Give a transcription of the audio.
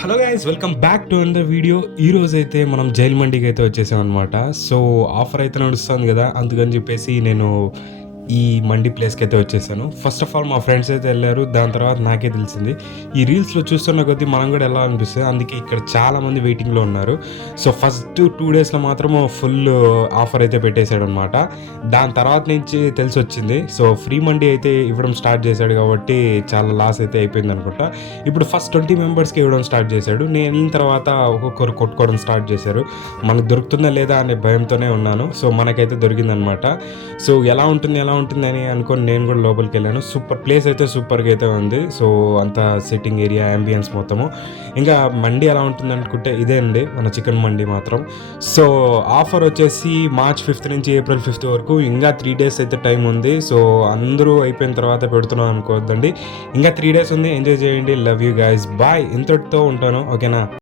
Hello guys, welcome back to another video. ఈ రోజు అయితే మనం జైల్ మండికి అయితే వచ్చేసాం అనమాట. సో ఆఫర్ అయితే నడుస్తుంది కదా, అందుకని చెప్పేసి నేను ఈ మండి ప్లేస్కి అయితే వచ్చేసాను. ఫస్ట్ ఆఫ్ ఆల్ మా ఫ్రెండ్స్ అయితే వెళ్ళారు, దాని తర్వాత నాకే తెలిసింది. ఈ రీల్స్లో చూస్తున్న కొద్దీ మనం కూడా ఎలా అనిపిస్తుంది, అందుకే ఇక్కడ చాలామంది వెయిటింగ్లో ఉన్నారు. సో ఫస్ట్ 2 డేస్లో మాత్రం ఫుల్ ఆఫర్ అయితే పెట్టేశాడు అనమాట. దాని తర్వాత నుంచి తెలిసి వచ్చింది. సో ఫ్రీ మండి అయితే ఇవ్వడం స్టార్ట్ చేశాడు కాబట్టి చాలా లాస్ అయితే అయిపోయింది అనుకుంటా. ఇప్పుడు ఫస్ట్ 20 మెంబర్స్కి ఇవ్వడం స్టార్ట్ చేశాడు. నేను వెళ్ళిన తర్వాత ఒక్కొక్కరు కొట్టుకోవడం స్టార్ట్ చేశారు. మనకు దొరుకుతుందా లేదా అనే భయంతోనే ఉన్నాను. సో మనకైతే దొరికిందనమాట. సో ఎలా ఉంటుంది అని అనుకొని నేను కూడా లోపలికి వెళ్ళాను. సూపర్ ప్లేస్ అయితే సూపర్గా అయితే ఉంది. సో అంత సెట్టింగ్ ఏరియా, అంబియన్స్ మొత్తము. ఇంకా మండి ఎలా ఉంటుంది అనుకుంటే ఇదే అండి మన చికెన్ మండి మాత్రం. సో ఆఫర్ వచ్చేసి మార్చ్ 5th నుంచి ఏప్రిల్ 5th వరకు, ఇంకా 3 డేస్ అయితే టైం ఉంది. సో అందరూ అయిపోయిన తర్వాత పెడుతున్నాం అనుకోవద్దండి, ఇంకా 3 డేస్ ఉంది. ఎంజాయ్ చేయండి. Love you guys, bye. ఇంతటితో ఉంటాను, ఓకేనా.